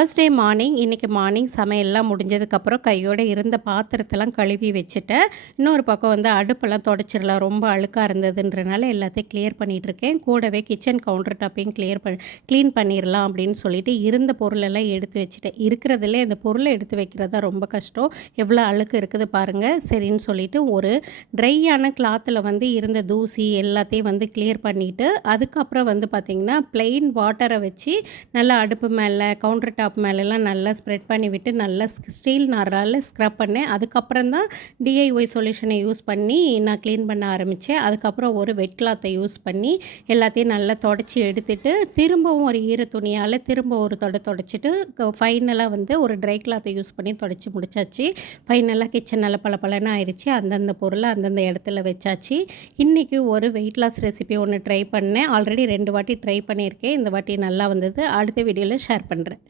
First day morning இன்றைக்கி morning சமையல்லாம் முடிஞ்சதுக்கப்புறம் கையோடு இருந்த பாத்திரத்தெல்லாம் கழுவி வச்சுட்டேன். இன்னொரு பக்கம் வந்து அடுப்பெல்லாம் தொடச்சிடலாம், ரொம்ப அழுக்காக இருந்ததுன்றனால எல்லாத்தையும் கிளியர் பண்ணிகிட்ருக்கேன். கூடவே கிச்சன் கவுண்டர் டாப்பையும் க்ளீன் பண்ணிடலாம் அப்படின்னு சொல்லிட்டு இருந்த பொருளெல்லாம் எடுத்து வச்சுட்டேன். இருக்கிறதுல இந்த பொருளை எடுத்து வைக்கிறது தான் ரொம்ப கஷ்டம். எவ்வளோ அழுக்கு இருக்குது பாருங்கள். சரின்னு சொல்லிட்டு ஒரு ட்ரையான கிளாத்தில் வந்து இருந்த தூசி எல்லாத்தையும் வந்து கிளியர் பண்ணிவிட்டு அதுக்கப்புறம் வந்து பார்த்திங்கன்னா ப்ளெயின் வாட்டரை வச்சு நல்லா அடுப்பு மேலே கவுண்டர் டாப் மேலெல்லாம் நல்லா ஸ்ப்ரெட் பண்ணி விட்டு நல்லா ஸ்டீல் நாரால் ஸ்க்ரப் பண்ணேன். அதுக்கப்புறம் தான் டிஐஒய் சொல்யூஷனை யூஸ் பண்ணி நான் க்ளீன் பண்ண ஆரம்பித்தேன். அதுக்கப்புறம் ஒரு வெட் கிளாத்தை யூஸ் பண்ணி எல்லாத்தையும் நல்லா தொடச்சி எடுத்துட்டு திரும்பவும் ஒரு ஈர துணியால் திரும்ப ஒரு தொடச்சிட்டு ஃபைனலாக வந்து ஒரு ட்ரை கிளாத்தை யூஸ் பண்ணி தொடச்சி முடிச்சாச்சு. ஃபைனலாக கிச்சன் நல்லா பளபளன்னு ஆயிடுச்சு. அந்தந்த பொருளை அந்தந்த இடத்துல வச்சாச்சு. இன்றைக்கி ஒரு வெயிட் லாஸ் ரெசிபி ஒன்று ட்ரை பண்ணேன். ஆல்ரெடி 2 வாட்டி ட்ரை பண்ணியிருக்கேன். இந்த வாட்டி நல்லா வந்தது. அடுத்த வீடியோவில் ஷேர் பண்ணுறேன்.